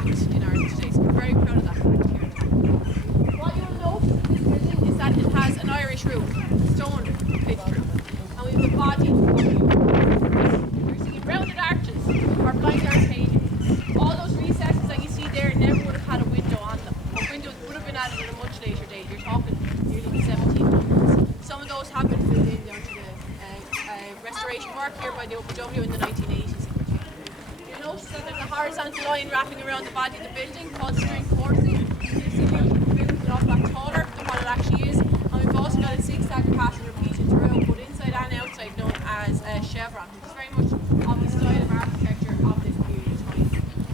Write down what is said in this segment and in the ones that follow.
fact in Ireland today, so we're very proud of that fact here. What you'll note with this building is that it has an Irish roof, stone pitched roof, and we have a body. You're seeing rounded arches or blind arcades. All those recesses that you see there never would have had a window on them. A window would have been added at a much later date. You're talking nearly the 1700s. Some of those have been filled in down to the restoration work here by the OPW in the 1980s. You'll notice that there's a horizontal line wrapping around the body of the building called string coursing. You see the building a lot taller than what it actually is. And we've also got a zigzag pattern repeated throughout, both inside and outside, known as chevron, which is very much of the style of architecture of this period of time.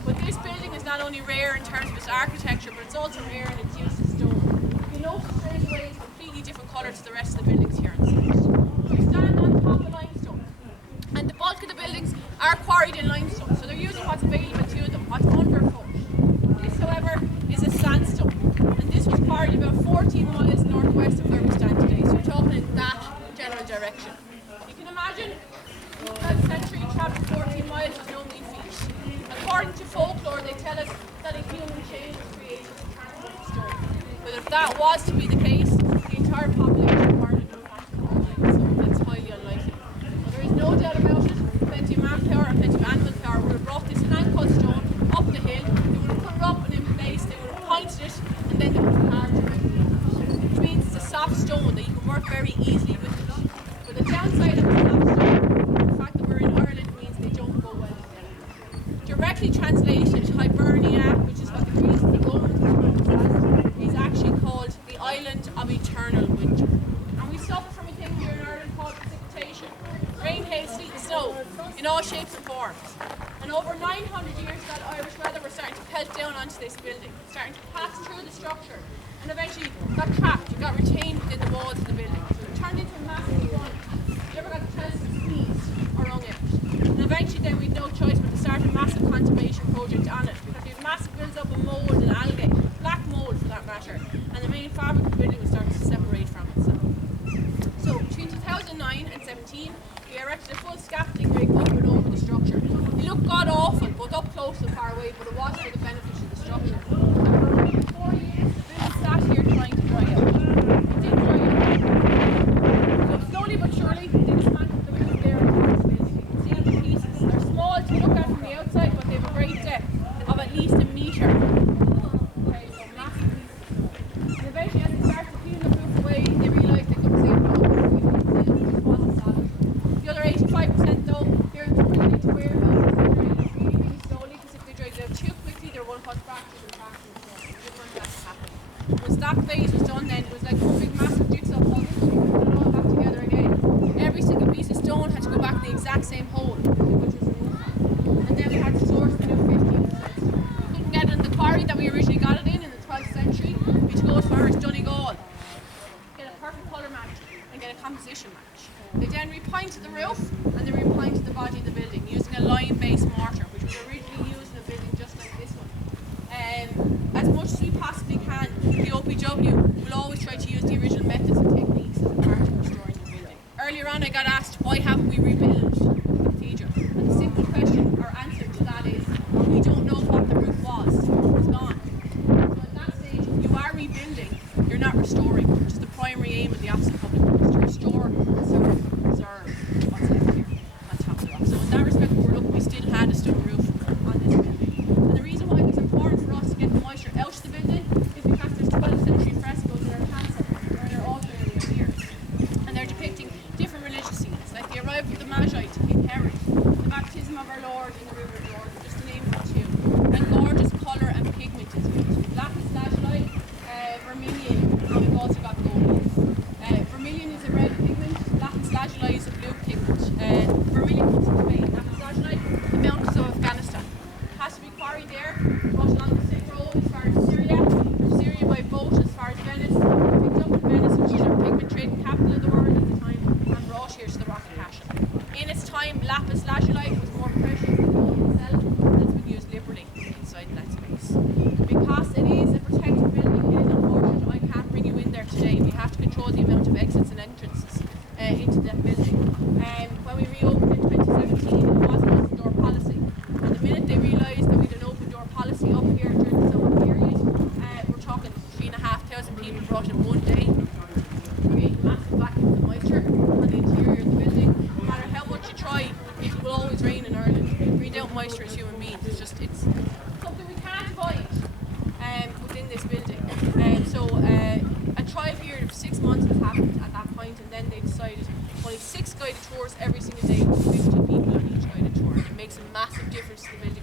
But this building is not only rare in terms of its architecture, but it's also rare in its use of stone. You notice straight away it's a completely different colour to the rest of the buildings here in the site. We stand on top of limestone, and the bulk of the buildings are quarried in limestone, so they're using what's available to them, what's underfoot. This, however, is a sandstone, and this was quarried about 14 miles northwest of where we stand today, so we're talking in that general direction. You can imagine, in the 12th century, travelling 14 miles was no mean feat. According to folklore, they tell us that a human chain was created to transport stone. But if that was to be the case, the entire population of Ireland would have to come online, so that's highly unlikely. But there is no doubt about it, plenty of manpower and plenty of animal power would have brought this hand-cut stone up the hill, they would have put it up and in place, they would have pointed it, and then they would have carved directly on it. Which means it's a soft stone that you can work very easily with it. But the downside of the soft stone, the fact that we're in Ireland, means they don't go well together. Directly translated, Hibernia, which is what the Greeks and the Romans referred to as, is actually called the island of eternal winter. And we suffer from a thing here in Ireland called precipitation. Rain, hail, sleet and snow in all shapes and forms. And over 900 years that Irish weather was starting to pelt down onto this building, starting to pass through the structure, and eventually got trapped, it got retained within the walls of the building. So it turned into a massive one. You never got the chance to sneeze or wrung out. And eventually then we had no choice but to start a massive conservation project on it, because we had massive builds up of mould and algae, black mould for that matter, and the main fabric of the building was starting to separate from itself. So between 2009 and 17, we erected a full scaffolding rig up and over the structure. It looked god awful, both up close and far away, but it was for the benefit of the structure. And for around 4 years, the building sat here trying to dry out. It did dry out. So slowly but surely, they dismantled the roof there into this building. You can see the pieces. They're small to look at from the outside, but they have a great depth of at least a metre. Okay, so massive pieces. And eventually, as they started peeling the roof away, they realised they couldn't save it all. The other 85% though, they're putting into warehouses. They're drying really, really slowly, because if they dried out too quickly, they're one cause fractures and cracks and stuff. We didn't want that to happen. Once that phase was done, then it was like one big massive jigsaw puzzle, put it all back together again. Every single piece of stone had to go back to the exact same hole, which was removed. And then we had to source the new 15% stone. We couldn't get it in the quarry that we originally got it in the 12th century. We had to go as far as Donegal, get a perfect colour match and get a composition match. They then repointed the roof and they repointed the body of the building using a lime-based mortar, which was originally used in a building just like this one. As much as we possibly can, the OPW will always try to use the original methods and techniques as a part of restoring the building. Earlier on I got asked, why haven't we rebuilt the cathedral? And the simple question or answer to that is, we don't know what the roof was. It's gone. So at that stage, you are rebuilding, you're not restoring, which is the primary aim of the Office of Public Works, to restore, preserve what's left here on top of the rock. So in that respect, we're lucky we still had a stone roof on this building. And the reason why it was important for us to get the moisture out of the building is because there's 12th century frescoes in our transept or in our altar area here. And they're depicting different religious scenes, like the arrival of the Magi to King Herod, the baptism of our Lord in the River Jordan, just to name a few. And gorgeous colour and pigment is used. Lapis lazuli, vermilion, and we've also got gold. Vermilion is a red pigment, lapis lazuli is a blue pigment. Vermilion comes from Spain, lapis lazuli, the mountains of Afghanistan. It has to be quarried there, brought along the Silk Road as far as Syria, from Syria by boat as far as Venice, picked up in Venice, which is our pigment trading capital of the world at the time, and brought here to the Rock of Cashel. In its time, lapis lazuli was more precious than gold itself, and it's been used liberally inside that space. Because it is a protected building, it is unfortunate I can't bring you in there today. We have to control the amount of exits and entrances into that building. When we reopened in 2017, it was an open door policy. And the minute they realised that we had an open door policy up here, to the building.